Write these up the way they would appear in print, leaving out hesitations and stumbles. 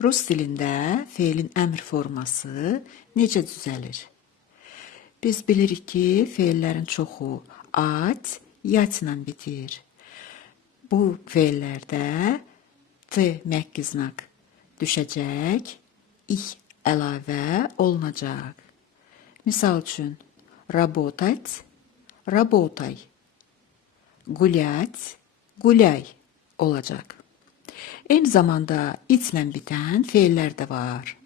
Rus dilində feilin əmr forması necə düzəlir? Biz bilirik ki, feillərin çoxu at, yat ilə bitir. Bu feillərdə t məkkis znak düşəcək, ih əlavə olunacaq. Misal üçün, работать, работай, гулять, гуляй olacaq. Eyni zamanda itlə bitən feillər də var.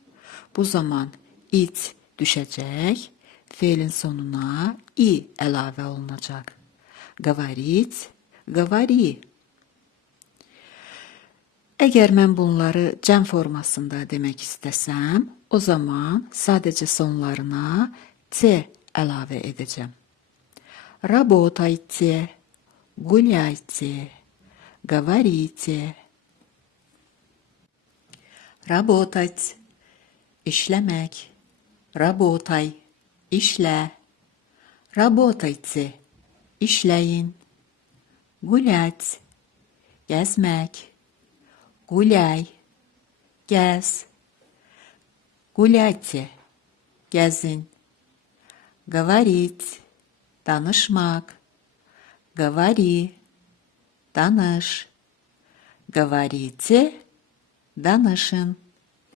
Bu zaman it düşəcək, feilin sonuna i əlavə olunacaq. Говорить, говори. Əgər mən bunları cəm formasında demək istəsəm, o zaman sadəcə sonlarına t əlavə edəcəm. Работайте, гуляйте, говорите. Работать, işləmək. Работай, işlə. Работайте, işləyin. Гулять, gəzmək. Гуляй, gəz. Гуляйте, gəzin. Говорить, danışmaq. Говори, danış. Говорите, danışın.